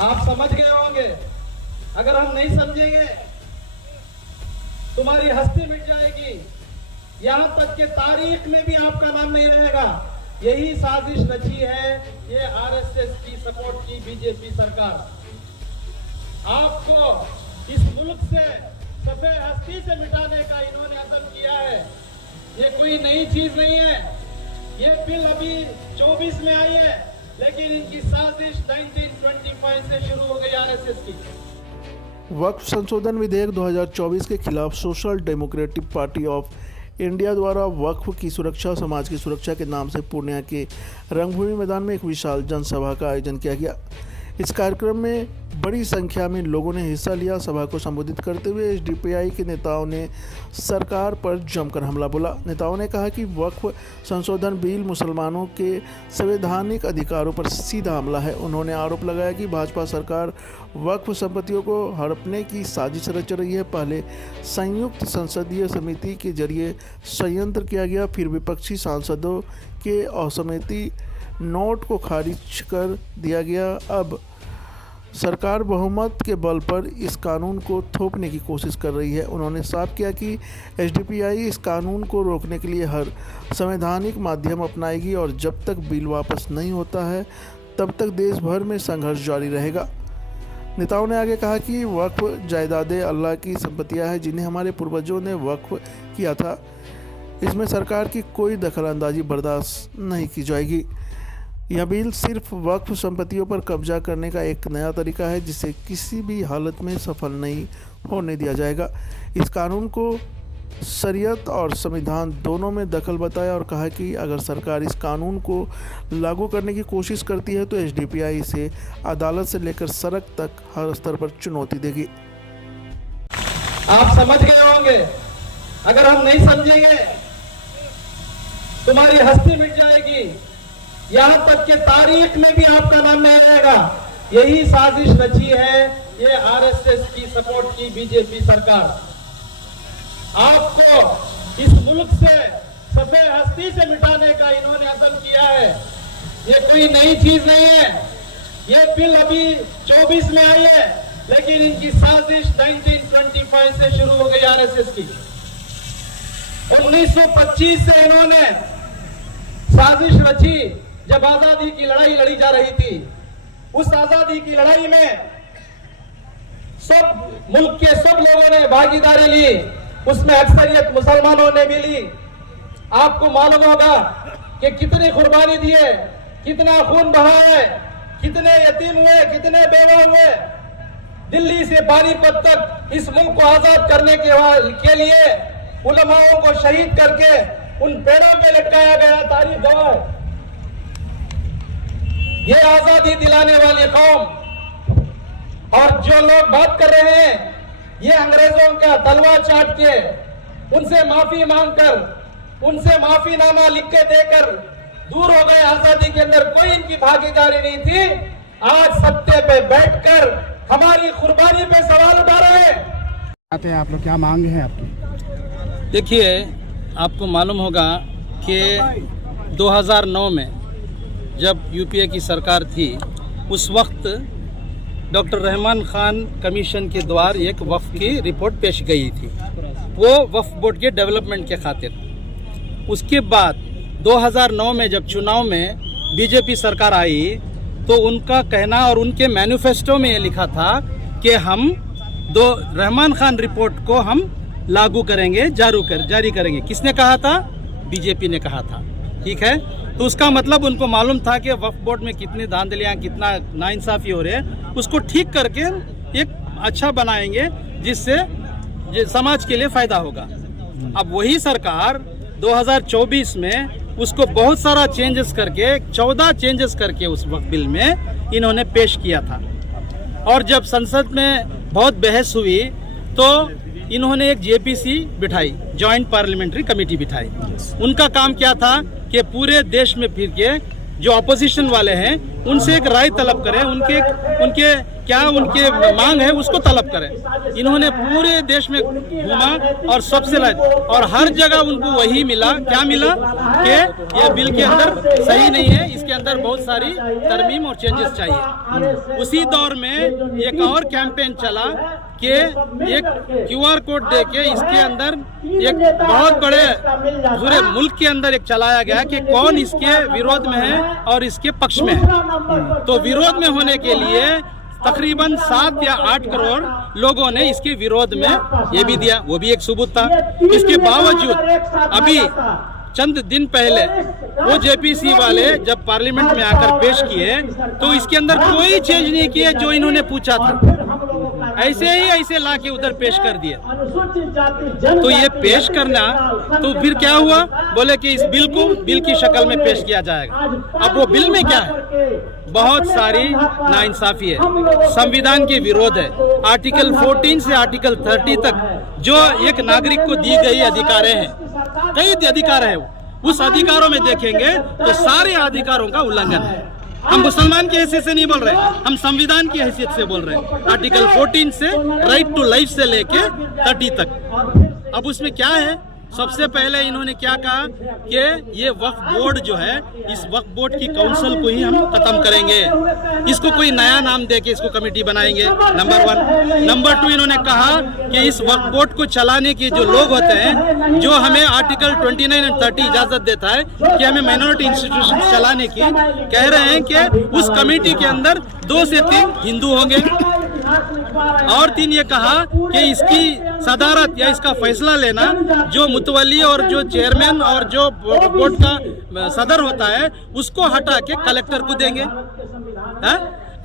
आप समझ गए होंगे। अगर हम नहीं समझेंगे तुम्हारी हस्ती मिट जाएगी, यहां तक कि तारीख में भी आपका नाम नहीं रहेगा। यही साजिश रची है ये आरएसएस की सपोर्ट की बीजेपी सरकार। आपको इस मुल्क से सफेद हस्ती से मिटाने का इन्होंने अज़म किया है। ये कोई नई चीज नहीं है। ये बिल अभी 24 में आई है, लेकिन इनकी साजिश 1925 से शुरू हो गई आरएसएस की। वक्फ संशोधन विधेयक 2024 के खिलाफ social democratic party of India द्वारा वक्फ की सुरक्षा और समाज की सुरक्षा के नाम से पूर्णिया के रंगभूमि मैदान में एक विशाल जनसभा का आयोजन किया गया। इस कार्यक्रम में बड़ी संख्या में लोगों ने हिस्सा लिया। सभा को संबोधित करते हुए एसडीपीआई के नेताओं ने सरकार पर जमकर हमला बोला। नेताओं ने कहा कि वक्फ संशोधन बिल मुसलमानों के संवैधानिक अधिकारों पर सीधा हमला है। उन्होंने आरोप लगाया कि भाजपा सरकार वक्फ संपत्तियों को हड़पने की साजिश रच रही है। पहले संयुक्त संसदीय समिति के जरिए संयंत्र किया गया, फिर विपक्षी सांसदों के असहमति नोट को खारिज कर दिया गया। अब सरकार बहुमत के बल पर इस कानून को थोपने की कोशिश कर रही है। उन्होंने साफ किया कि एसडीपीआई इस कानून को रोकने के लिए हर संवैधानिक माध्यम अपनाएगी और जब तक बिल वापस नहीं होता है तब तक देश भर में संघर्ष जारी रहेगा। नेताओं ने आगे कहा कि वक्फ जायदादें अल्लाह की संपत्तियां हैं जिन्हें हमारे पूर्वजों ने वक्फ किया था। इसमें सरकार की कोई दखलंदाजी बर्दाश्त नहीं की जाएगी। यह बिल सिर्फ वक्फ संपत्तियों पर कब्जा करने का एक नया तरीका है जिसे किसी भी हालत में सफल नहीं होने दिया जाएगा। इस कानून को शरीयत और संविधान दोनों में दखल बताया और कहा कि अगर सरकार इस कानून को लागू करने की कोशिश करती है तो एसडीपीआई इसे अदालत से लेकर सड़क तक हर स्तर पर चुनौती देगी। आप समझ गए होंगे। अगर हम नहीं समझेंगे तुम्हारी हस्ती मिट जाएगी, यहां तक कि तारीख में भी आपका नाम नहीं रहेगा। यही साजिश रची है ये आरएसएस की सपोर्ट की बीजेपी सरकार। आपको इस मुल्क से सफेद हस्ती से मिटाने का इन्होंने अज़म किया है। ये कोई नई चीज नहीं है। ये बिल अभी 24 में आई है, लेकिन इनकी साजिश 1925 से शुरू हो गई आरएसएस की। 1925 से इन्होंने साजिश रची जब आजादी की लड़ाई लड़ी जा रही थी। उस आजादी की लड़ाई में सब मुल्क के सब लोगों ने भागीदारी ली, उसमें अक्सरियत मुसलमानों ने भी ली। आपको मालूम होगा कि कितनी कुर्बानी दिए, कितना खून बहा है, कितने यतीम हुए, कितने बेवा हुए। दिल्ली से पानीपत तक इस मुल्क को आजाद करने के लिए उलमाओं को शहीद करके उन पेड़ों पे लटकाया गया। तारीख गवाह है। ये आजादी दिलाने वाली कौम और जो लोग बात कर रहे हैं, ये अंग्रेजों का तलवार चाट के उनसे माफी मांगकर, उनसे माफीनामा लिख के देकर दूर हो गए। आजादी के अंदर कोई इनकी भागीदारी नहीं थी। आज सत्ते पे बैठकर हमारी कुर्बानी पे सवाल उठा रहे हैं। आते हैं आप लोग, क्या मांग है आपकी? देखिए, आपको मालूम होगा कि 2009 में जब यूपीए की सरकार थी, उस वक्त डॉक्टर रहमान खान कमीशन के द्वारा एक वक्फ की रिपोर्ट पेश गई थी, वो वक्फ बोर्ड के डेवलपमेंट के खातिर। उसके बाद 2009 में जब चुनाव में बीजेपी सरकार आई तो उनका कहना और उनके मैनिफेस्टो में ये लिखा था कि हम रहमान खान रिपोर्ट को हम लागू करेंगे, जारी करेंगे। किसने कहा था? बीजेपी ने कहा था। ठीक है, तो उसका मतलब उनको मालूम था कि वक्फ बोर्ड में कितनी धांधलियाँ, कितना नाइंसाफी हो रहे हैं, उसको ठीक करके एक अच्छा बनाएंगे जिससे समाज के लिए फायदा होगा। अब वही सरकार 2024 में उसको बहुत सारा चेंजेस करके, 14 चेंजेस करके उस वक्फ बिल में इन्होंने पेश किया था। और जब संसद में बहुत बहस हुई तो इन्होंने एक जेपीसी बिठाई, जॉइंट पार्लियामेंट्री कमेटी बिठाई। उनका काम क्या था कि पूरे देश में फिर के जो अपोजिशन वाले हैं उनसे एक राय तलब करें, उनके क्या उनके मांग है उसको तलब करें। इन्होंने पूरे देश में घूमा और सबसे और हर जगह उनको वही मिला, क्या मिला कि ये बिल के अंदर सही नहीं है, इसके अंदर बहुत सारी तरमीम और चेंजेस चाहिए। उसी दौर में एक और कैंपेन चला कि एक QR कोड दे के इसके अंदर एक बहुत बड़े पूरे मुल्क के अंदर एक चलाया गया कि कौन इसके विरोध में है और इसके पक्ष में है। तो विरोध में होने के लिए तकरीबन 7 या 8 करोड़ लोगों ने इसके विरोध में ये भी दिया, वो भी एक सबूत था। इसके बावजूद अभी चंद दिन पहले वो JPC वाले जब पार्लियामेंट में आकर पेश किए तो इसके अंदर कोई चेंज नहीं किए जो इन्होंने पूछा था, ऐसे ला के उधर पेश कर दिया। तो ये पेश करना तो फिर क्या हुआ, बोले कि इस बिल को बिल की शक्ल में पेश किया जाएगा। अब वो बिल में क्या है, बहुत सारी नाइंसाफी है, संविधान के विरोध है। आर्टिकल 14 से आर्टिकल 30 तक जो एक नागरिक को दी गई अधिकार हैं, कई अधिकार है, उस अधिकारों में देखेंगे तो सारे अधिकारों का उल्लंघन है। हम मुसलमान की हैसियत से नहीं बोल रहे, हम संविधान की हैसियत से बोल रहे हैं। आर्टिकल 14 से राइट टू लाइफ से लेके 30 तक। अब उसमें क्या है, सबसे पहले इन्होंने क्या कहा कि ये वक्फ बोर्ड जो है, इस वक्फ बोर्ड की काउंसिल को ही हम खत्म करेंगे, इसको कोई नया नाम देके इसको कमेटी बनाएंगे, नंबर 1। नंबर 2, इन्होंने कहा कि इस वक्फ बोर्ड को चलाने के जो लोग होते हैं, जो हमें आर्टिकल 29 और 30 इजाजत देता है कि हमें माइनॉरिटी इंस्टीट्यूशन चलाने की, कह रहे हैं कि उस कमेटी के अंदर 2 से 3 हिंदू होंगे। और 3, ये कहा कि इसकी सदारत या इसका फैसला लेना जो मुतवली और जो चेयरमैन और जो बोर्ड का सदर होता है उसको हटा के कलेक्टर को देंगे।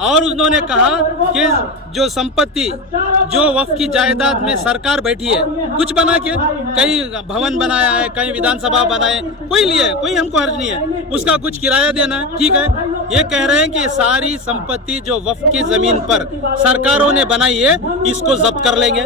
और उन्होंने कहा कि जो संपत्ति जो वक्फ की जायदाद में सरकार बैठी है, कुछ बना के कई भवन बनाया है, कई विधानसभा बनाए, कोई लिए, कोई हमको हर्ज नहीं है, उसका कुछ किराया देना है, ठीक है। ये कह रहे हैं कि सारी संपत्ति जो वक्फ की जमीन पर सरकारों ने बनाई है इसको जब्त कर लेंगे।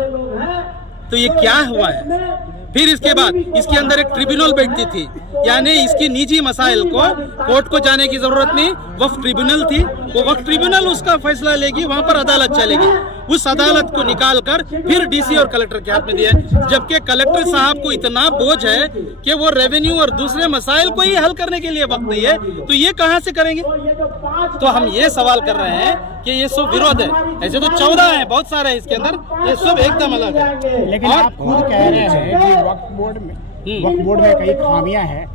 तो ये क्या हुआ है। फिर इसके बाद इसके अंदर एक ट्रिब्यूनल बैठती थी, यानी इसकी निजी मसाइल को कोर्ट को जाने की जरूरत नहीं, वक्फ ट्रिब्यूनल थी, वो वक्फ ट्रिब्यूनल उसका फैसला लेगी, वहां पर अदालत चलेगी। उस अदालत को निकाल कर फिर डीसी और कलेक्टर के हाथ में दिया, जबकि कलेक्टर साहब को इतना बोझ है कि वो रेवेन्यू और दूसरे मसाइल को ही हल करने के लिए वक्त नहीं है, तो ये कहां से करेंगे। तो हम ये सवाल कर रहे हैं कि ये सब विरोध है। ऐसे तो 14 है, बहुत सारे हैं इसके अंदर, ये सब एकदम अलग है। लेकिन आप खुद कह रहे हैं कि वक्फ बोर्ड में कई खामियां हैं,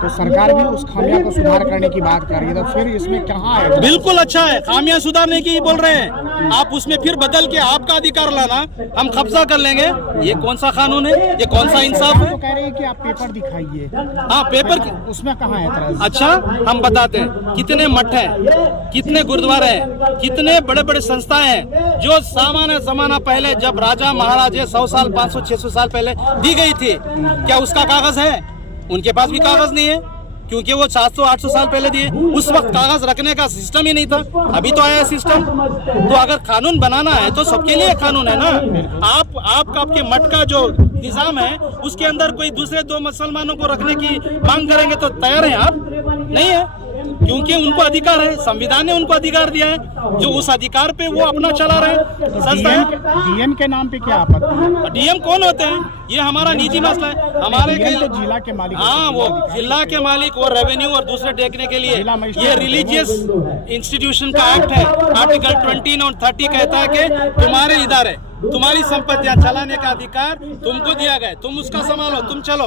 तो सरकार भी उस खामियां को सुधार करने की बात कर रही है, तो फिर इसमें कहाँ है। बिल्कुल अच्छा है, खामियां सुधारने की ही बोल रहे हैं। आप उसमें फिर बदल के आपका अधिकार लाना, हम कब्जा कर लेंगे, ये कौन सा कानून है, ये कौन सा इंसाफ है। तो कह रहे हैं कि आप पेपर दिखाइए। हाँ, पेपर उसमें कहाँ है एतराज। अच्छा, हम बताते हैं कितने मठ हैं, कितने गुरुद्वारे हैं, कितने बड़े बड़े संस्थाएं हैं जो सामान्य जमाना पहले जब राजा महाराजे 100 साल 500 600 साल पहले दी गई थी, क्या उसका कागज है। उनके पास भी कागज नहीं है, क्योंकि वो 700-800 साल पहले दिए। उस वक्त कागज रखने का सिस्टम ही नहीं था, अभी तो आया सिस्टम। तो अगर कानून बनाना है तो सबके लिए कानून है ना। आपके मठ का जो निजाम है उसके अंदर कोई दूसरे 2 मुसलमानों को रखने की मांग करेंगे तो तैयार हैं आप? नहीं है, क्योंकि उनको अधिकार है, संविधान ने उनको अधिकार दिया है, जो उस अधिकार पे वो अपना चला रहे हैं। डीएम के नाम पे क्या आपत्ति है। डीएम कौन होते हैं, ये हमारा निजी मसला है। हमारे तो जिला के मालिक, हाँ, वो जिला के मालिक और रेवेन्यू और दूसरे देखने के लिए ये रिलीजियस इंस्टीट्यूशन का एक्ट है। आर्टिकल 29 और 30 कहता है कि तुम्हारे इदारे, तुम्हारी संपत्तियां चलाने का अधिकार तुमको दिया गया, तुम उसका संभालो, तुम चलो।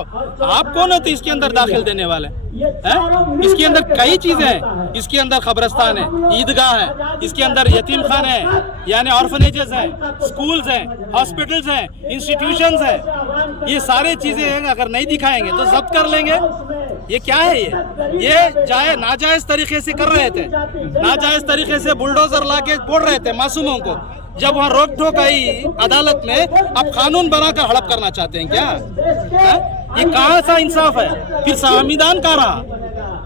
आप कौन होते इसके अंदर दाखिल देने वाले हैं? इसके अंदर कई चीजें हैं, इसके अंदर खबरस्तान है, ईदगाह है, इसके अंदर यतीम खाने हैं, यानी ऑर्फनेजेस हैं, स्कूल्स हैं, हॉस्पिटल्स हैं, इंस्टीट्यूशंस हैं, ये सारे चीजें हैं। अगर नहीं दिखाएंगे तो जब्त कर लेंगे। ये क्या है, ये नाजायज तरीके से कर रहे थे, नाजायज तरीके से बुलडोजर लाके बोल रहे थे मासूमों को। जब वहाँ रोक टोक आई अदालत में, अब कानून बनाकर हड़प करना चाहते हैं क्या? ये कहाँ सा इंसाफ है? फिर संविधान का रहा,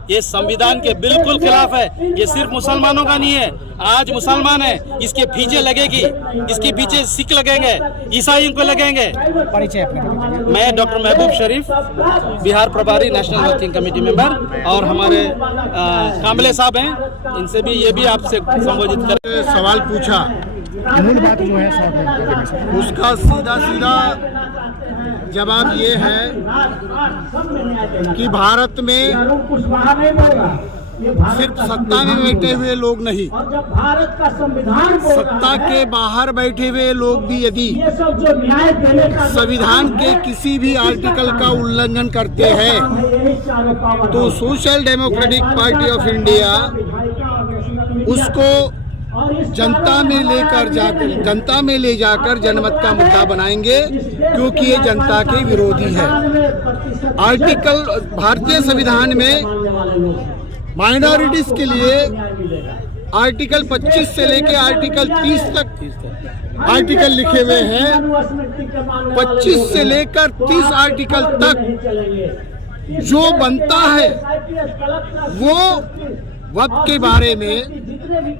ये संविधान के बिल्कुल खिलाफ है। ये सिर्फ मुसलमानों का नहीं है, आज मुसलमान है इसके पीछे लगेगी, इसके पीछे सिख लगेंगे, ईसाइयों को लगेंगे। परिचय अपने को दीजिए। मैं डॉक्टर महबूब शरीफ, बिहार प्रभारी नेशनल वर्किंग कमेटी मेंबर, और हमारे कामले साहब हैं, इनसे भी ये भी आपसे संबोधित कर सवाल पूछा, मूल बात जो है शॉर्ट में उसका सीधा सीधा जवाब ये है कि भारत में सिर्फ सत्ता में बैठे हुए लोग नहीं, सत्ता के बाहर बैठे हुए लोग भी यदि संविधान के किसी भी आर्टिकल का उल्लंघन करते हैं तो social democratic party of India उसको जनता में ले जाकर जनमत का मुद्दा बनाएंगे, क्योंकि ये जनता के विरोधी है। आर्टिकल भारतीय संविधान में माइनॉरिटीज के लिए आर्टिकल 25 से लेकर आर्टिकल 30 तक आर्टिकल लिखे हुए हैं। 25 से लेकर 30 आर्टिकल तक जो बनता है वो वक्त के बारे में,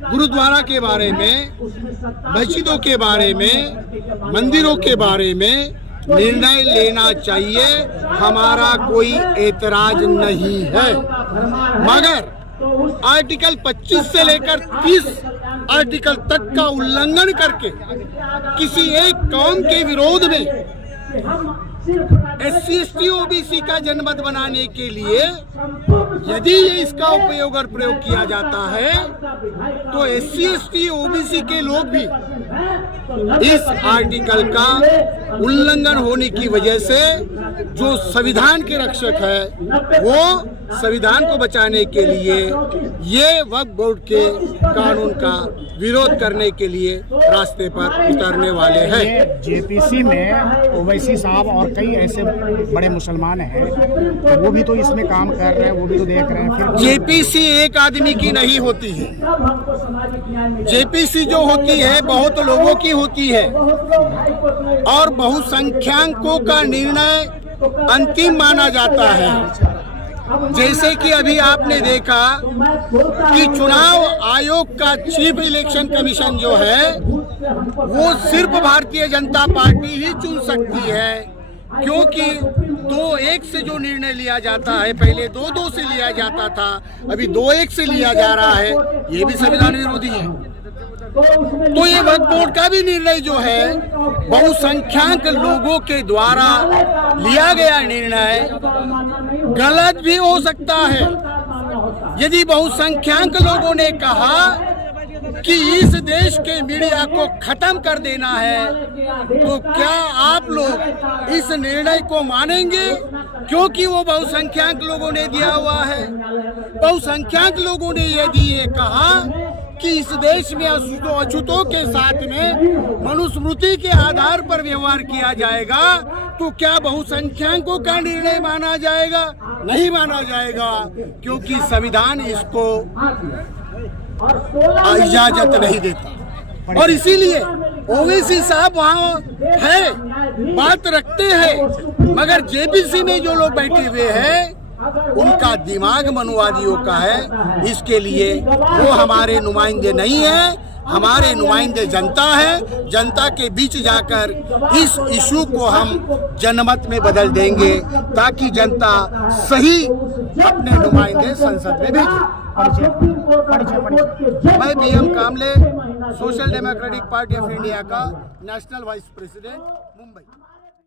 गुरुद्वारा के बारे में, मस्जिदों के बारे में, मंदिरों के बारे में निर्णय लेना चाहिए। हमारा कोई एतराज नहीं है, मगर आर्टिकल 25 से लेकर 30 आर्टिकल तक का उल्लंघन करके किसी एक कौम के विरोध में SC/ST OBC का जनमत बनाने के लिए यदि ये इसका उपयोग और प्रयोग किया जाता है तो SC/ST OBC के लोग भी इस आर्टिकल का उल्लंघन होने की वजह से जो संविधान के रक्षक है वो संविधान को बचाने के लिए ये वक्फ बोर्ड के कानून का विरोध करने के लिए रास्ते पर उतरने वाले हैं। JPC में ओवैसी साहब और कई ऐसे बड़े मुसलमान हैं, तो वो भी तो इसमें काम कर रहे हैं, वो भी तो देख रहे हैं। फिर JPC एक आदमी की नहीं होती है, JPC जो होती है बहुत लोगों की होती है और बहुसंख्यकों का निर्णय अंतिम माना जाता है। जैसे कि अभी आपने देखा कि चुनाव आयोग का चीफ इलेक्शन कमीशन जो है वो सिर्फ भारतीय जनता पार्टी ही चुन सकती है, क्योंकि 2-1 से जो निर्णय लिया जाता है, पहले 2-2 से लिया जाता था, अभी 2-1 से लिया जा रहा है, ये भी संविधान विरोधी है। तो ये वक्फ बोर्ड का भी निर्णय जो है बहुसंख्यक लोगों के द्वारा लिया गया निर्णय गलत भी हो सकता है। यदि बहुसंख्यक लोगों ने कहा कि इस देश के मीडिया को खत्म कर देना है, तो क्या आप लोग इस निर्णय को मानेंगे? क्योंकि वो बहुसंख्यक लोगों ने दिया हुआ है। बहुसंख्यक लोगों ने यदि ये कहा कि इस देश में अछूतों के साथ में मनुस्मृति के आधार पर व्यवहार किया जाएगा, तो क्या बहुसंख्यकों का निर्णय माना जाएगा? नहीं माना जाएगा, क्योंकि संविधान इसको इजाजत नहीं देता। और इसीलिए ओवैसी साहब वहाँ है, बात रखते हैं, मगर JPC में जो लोग बैठे हुए हैं उनका दिमाग मनुवादियों का है। इसके लिए वो हमारे नुमाइंदे नहीं है, हमारे नुमाइंदे जनता है। जनता के बीच जाकर इस इशू को हम जनमत में बदल देंगे ताकि जनता सही अपने नुमाइंदे संसद में भेजे। मैं BM Kamle, social democratic party of India का नेशनल वाइस प्रेसिडेंट, मुंबई।